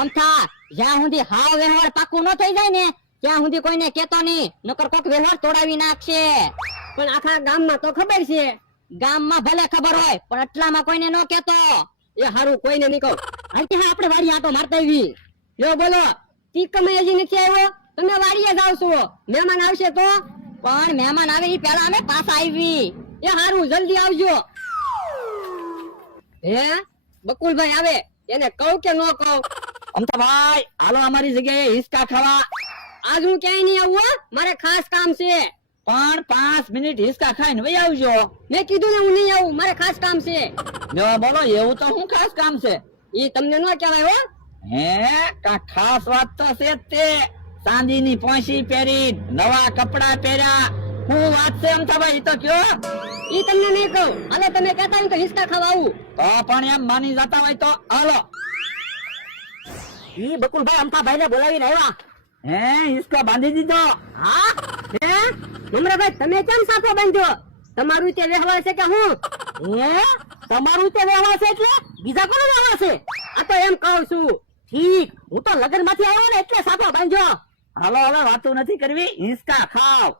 અમથા જ્યાં સુધી હાવ વ્યવહાર પાકું ન થઈ જાય ને ત્યાં સુધી કોઈને કેતો નહીં, નકર કોક વ્યવહાર તોડાવી નાખશે. પણ આખા ગામમાં તો ખબર છે. ગામમાં ભલે ખબર હોય પણ એટલામાં કોઈને ન કેતો. એ હારું કોઈને નહીં કહું. હાલતી હા આપણે વાડી આટો મારતા આવી. યો બોલો તીકમે હજી નથી આવ્યો, તમે વાડીએ જાવ છો, મહેમાન આવશે તો? પણ મહેમાન આવે એ પહેલા અમે પાછા આવી. એ હારું જલ્દી આવજો. હે બકુલભાઈ આવે એને કહું કે ન કહું? અમથા ભાઈ હાલો અમારી જગ્યાએ હિંચકા ખાવા. આજ હું ક્યાંય નહીં આવું હો, મારે ખાસ કામ છે. પણ 5 મિનિટ હિંચકા ખાઈને વહી આવજો. મેં કીધું ને હું નહીં આવું, મારે ખાસ કામ છે. જો બોલો એવું તો શું ખાસ કામ છે? ઈ તમને ન કહેવાય હો. હે કા ખાસ વાત તો છે જ તે. ચાંદીની પોંછી પહેરી, નવા કપડા પહેર્યા, શું વાત છે અમથા ભાઈ ઈ તો કયો. ઈ તમને નહીં કહું. હાલો તમે કહેતા હોય તો હિંચકા ખાવા આવું. તો પણ એમ માની જતા હોય તો હાલો. ઈ બકુલભાઈ અમથાભાઈ ને બોલાવીને આવ્યા. હે હિંચકો બાંધી દીધો? હા હે મમરાભાઈ તમે કેમ સાફો બાંધ્યો? તમારું તે વ્યવહાર છે કે હું? હે તમારું તે વ્યવહાર છે એટલે બીજા કોનો વ્યવહાર છે? આ તો એમ કહું છું. ઠીક, હું તો લગન માંથી આવ્યો ને એટલે સાફો બાંધ્યો. હાલો હવે વાતો નથી કરવી, હિંચકા ખાવ.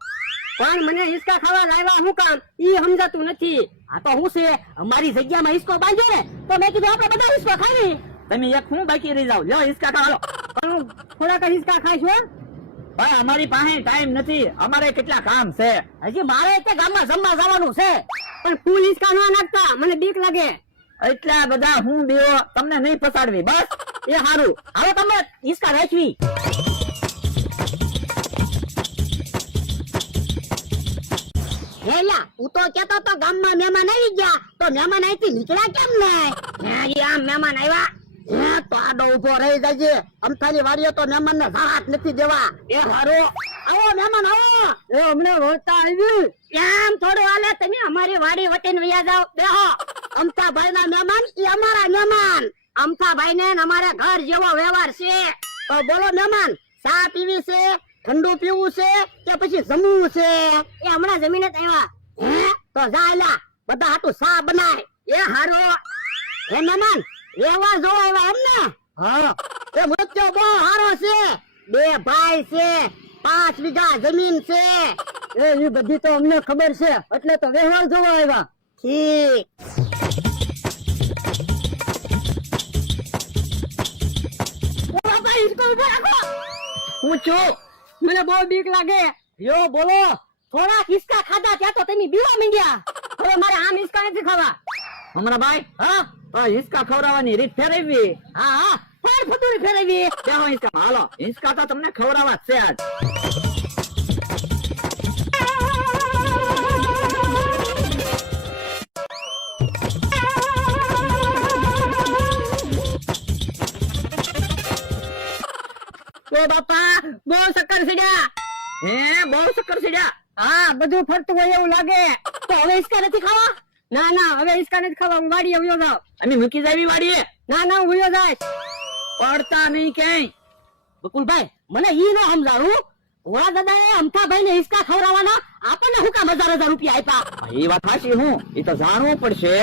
પણ મને હિંચકા ખાવા લાવ્યા હું કામ ઈ સમજાતું નથી. આ તો હું છે અમારી જગ્યામાં હિંચકો બાંધ્યો ને તો મેં કીધું આપણે બધા હિંચકો ખાવી. તમે એક હું બાકી રહી જાવ. લ્યો હિંચકા ખાવ હાલો. પણ હું થોડાક હિંચકા ખાઈશ હો. ભાઈ અમારી પાસે ટાઈમ નથી, અમારે કેટલા કામ છે. હજી મારે તે ગામમાં જમવા જવાનું છે. પણ ફૂલ હિંચકા ન નાખતા, મને બીક લાગે. એટલા બધા હું દેવો તમને નહીં ફસાડવી. બસ એ હારું, હવે તમે હિંચકા રાખવી. હેલા તું તો કેતો તો ગામમાં મહેમાન આવી ગયા, તો મહેમાન અહીંથી નીકળ્યા કેમ નહીં? હે આમ મહેમાન આવ્યા. હે તો આડો ઉભો રહી જજે. અમથાની વાડીએ તો મહેમાન ને રાહત નથી દેવા. એ હારું આવો મહેમાન આવો. એ હમણાં રોતા આવ્યું. એમ થોડું હાલે, તમે અમારી વાડી વટીને વયા જાવ. બેહો. અમથાભાઈ ના મહેમાન ઈ અમારા મહેમાન. અમથાભાઈ ને અમારા ઘર જેવો વ્યવહાર છે. તો બોલો મહેમાન, ચા પીવી છે, ઠંડુ પીવું છે કે પછી જમવું છે? એ હમણાં જમીને જ આવ્યા. હે તો જા એલા બધા હાટુ ચા બનાય. એ હારું હે મહેમાન વ્યવહાર જોવા આવ્યા એમ ને? હા. એ મૃત્યુ બહુ હારો છે. 2 ભાઈ છે, 5 વીઘા જમીન છે. એ બધી તો અમને ખબર છે, એટલે તો વ્યવહાર જોવા આવ્યા. ઠીક. પૂછું મને બહુ બીક લાગે. યો બોલો, થોડા હિંચકા ખાધા ત્યાં તો તમે બીવા માંડ્યા. હવે મારે આમ હિંચકા નથી ખાવા. હમણાં ભાઈ હા હિંચકા ખવડાવવાની રીત ફેરવી. હા હા, ફેર ફટુરી ફેરવી. બેહો હિંચકા. હાલો હિંચકા તો તમને ખવડાવવા જ છે આજ. ઓ બાપા બહુ શક્કર સીડ્યા. હે બહુ શક્કર સીડ્યા? હા બધું ફરતું હોય એવું લાગે. તો હવે હિંચકા નથી ખાવા? ના ના હવે હિંચકા નથી ખાવા, હું વાડીએ વયો જાઉં. અમે મૂકી જાવી વાડીએ? ના ના હું વયો જાય. પડતા નહીં ક્યાંય. બકુલભાઈ મને ઈ ન સમજાવું. ભોળા દાદાએ અમથાભાઈ ને હિંચકા ખવડાવવાના આપણને હું કામ 1000 રૂપિયા આપ્યા? એ વાત સાચી. હું એ તો જાણવું પડશે.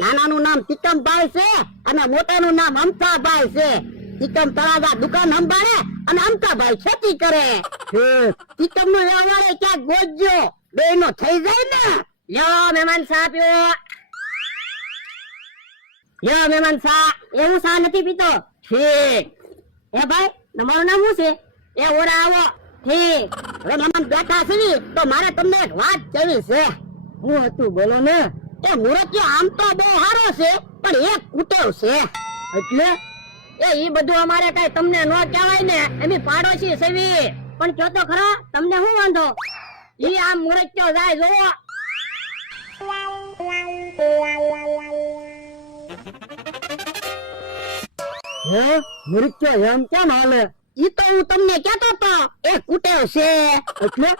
નાનાનું નામ તિકમભાઈ છે અને મોટાનું નામ અમથાભાઈ છે. તિકમ તળાજા દુકાન સંભાળે અને અમથાભાઈ ખેતી કરે. તિકમ નો વ્યવહાર ક્યાંક ગોજ્યો બે નો થઈ જાય ને. લ્યો મહેમાન ચા પીવો. લ્યો મહેમાન ચા. એવું શા નથી પીતો? ઠીક. એ ભાઈ તમારું નામ શું છે? એ ઓરા આવો. ઠીક. હવે મહેમાન બેઠા છે તો મારે તમને એક વાત કહેવી છે. હું હતું બોલો ને. એ મુરતિયો આમ તો બહુ સારો છે પણ એક કુટેવ છે. એટલે એ ઈ બધું અમારે કઈ તમને ન કહેવાય ને, એમ પાડોશી સેવી. પણ કયો તો ખરા તમને શું વાંધો? ઈ આમ મુરત્યો જાય જોવો. હે મૃત્યુ એમ કેમ હાલે? ઈ તો હું તમને કહેતો તો એક કુટેવ છે. એટલે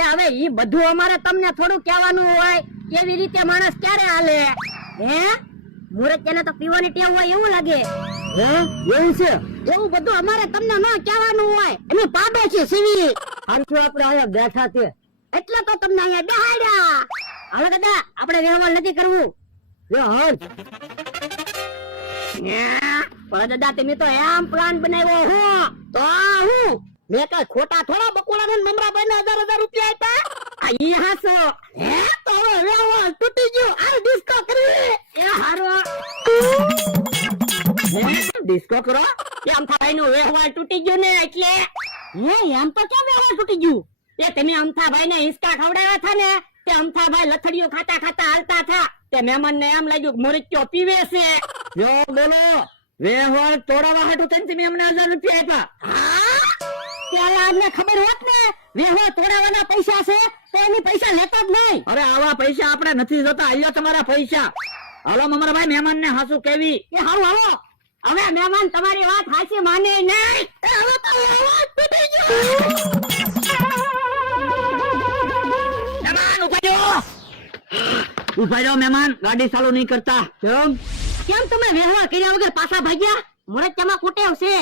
એ હવે ઈ બધું અમારે તમને થોડું કહેવાનું હોય? કેવી રીતે માણસ ક્યારે હાલે? હે મુરત્યાને તો પીવાની ટેવ હોય એવું લાગે. હે એવું છે? એવું બધું અમારે તમને ન કહેવાનું હોય. એની પાડોશી સીવી. હાલશું આપણે અહીંયા બેઠા છે એટલે તો તમને અહીંયા બેહાડ્યા. હવે દાદા આપણે વ્યવહાર નથી કરવું. લે હાલ. પણ દાદા તમે તો એમ પ્લાન બનાવ્યો હું તો હું મેં કઈ ખોટા થોડા બકુડા ને મમરાભાઈ ને 1000 રૂપિયા આપ્યા આ ઈ હાસો હે તો હવે વ્યવહાર તૂટી ગયો આ ડિસ્કો કરી એ હારો ડિસ્કો કરો એ અમથાભાઈ નો વ્યવહાર તૂટી ગયો ને એટલે હે એમ તો કેમ વ્યવહાર તૂટી ગયું એ તમે અમથાભાઈ ને હિંચકા ખવડાવ્યા હતા ને તે અમથાભાઈ લથડીઓ ખાતા ખાતા હાલતા હતા તે મહેમાન ને એમ લાગ્યું કે મોરચ્યો પીવે છે જો બોલો વ્યવહાર તોડાવા હાટું થઈને તમે અમને 1000 રૂપિયા આપ્યા પેલા અમને ખબર હોત ને વ્યવહાર તોડાવવાના પૈસા છે તો એની પૈસા લેતા જ નહીં અરે આવા પૈસા આપણે નથી જોતા આલ્યો તમારા પૈસા હાલો મમરાભાઈ મહેમાન ને હાસુ કેવી એ હારું હાલો હવે મહેમાન તમારી વાત હાચી માને નહીં એ હવે તો વ્યવહાર તૂટી ગયો મહેમાન ઉભા જાઓ મહેમાન ગાડી ચાલુ નહીં કરતા કેમ તમે વ્યવહાર કર્યા વગર પાછા ભાગ્યા મોરચ્યામાં કુટેવ છે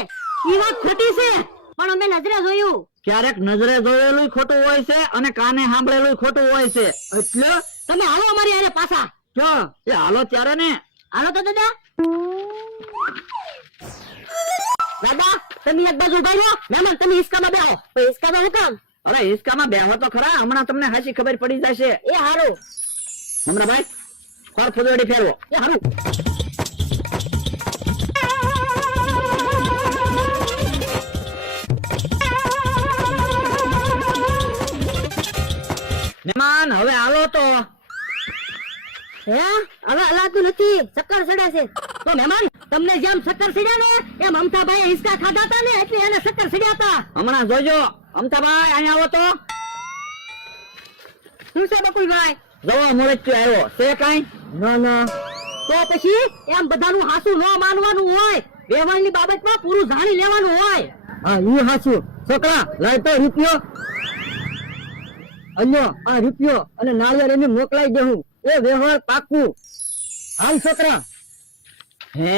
ઈ વાત ખોટી છે પણ અમે નજરે જોયું ક્યારેક નજરે જોયેલું ખોટું હોય છે અને કાને સાંભળેલું ખોટું હોય છે એટલે તમે હાલો અમારી હારે પાછા જો એ હાલો ત્યારે ને હાલો તો દાદા દાદા તમે એક બાજુ ઉભા રહો મહેમાન તમે હિસકામાં બેહો તો હિસકામાં હું કામ અરે હિસકામાં બેહો તો ખરા હમણાં તમને હાચી ખબર પડી જશે એ હારું મમરાભાઈ ખોર ફુદરડી ફેરવો એ હારું મહેમાન હવે હાલો તો હે હવે હલાતું નથી ચક્કર ચડે છે તો મહેમાન તમને જેમ ચક્કર ચડ્યા ને એમ અમથાભાઈ હિસકા ખાધા હતા ને એટલે એને ચક્કર ચડ્યા હતા હમણાં જોજો અમથાભાઈ અહીંયા આવો તો શું છે બકુલભાઈ જવો મોરચ્યો આવ્યો છે કાઈ ના તો પછી એમ બધાનું હાસું ન માનવાનું હોય વ્યવહારની બાબતમાં પૂરું જાણી લેવાનું હોય હા ઈ હાચું છોકરા લાય તો રૂપિયો અલ્યો આ રૂપિયો અને નાળિયેર એને મોકલાઈ દેવું એ વ્યવહાર પાકું હાલ છોકરા હે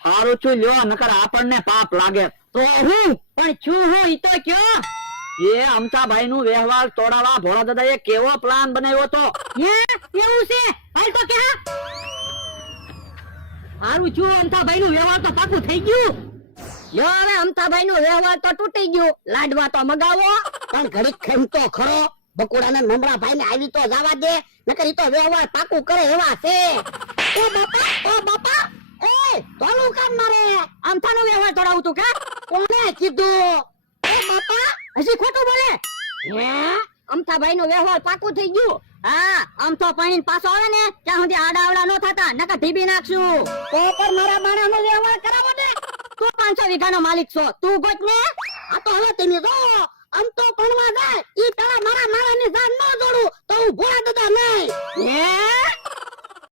સારું છું લ્યો નકર આપણને પાપ લાગે તો હું પણ છું હું ઈ તો કયો એ અમથાભાઈ નું વ્યવહાર તોડાવા ભોળા દાદાએ કેવો પ્લાન બનાવ્યો તો હે એવું છે હાલ તો કે હારું છું અમથાભાઈ નું વ્યવહાર તો પાકું થઈ ગયું યો હવે અમથાભાઈ નું વ્યવહાર તો તૂટી ગયું લાડવા તો મગાવો પણ ઘડીક ખેમતો ખરો બકુડા ને મમરાભાઈ ને આવી તો જવા દે નકર ઈ તો વ્યવહાર પાકું કરે એવા છે ઓ બાપા એ તોલું કામ મારે અમથાનો વ્યવહાર તોડાવું તું કે કોને કીધું એ બાપા હજી ખોટું બોલે હે અમથાભાઈ નો વ્યવહાર પાકું થઈ ગયું હા અમથો પાણી પાછો આવે ને ત્યાં સુધી આડાવડા નો થતા નકર ઢીબી નાખશું તો પર મારા માણસ નો વ્યવહાર કરાવો ને તું 500 વીઘાનો માલિક છો તું ગોત ને આ તો હવે તમે જો આમ તો ભણવા જાય ઈ પેલા મારા માણસની જાન ન જોડું તો હું ભોળા દાદા નહીં હે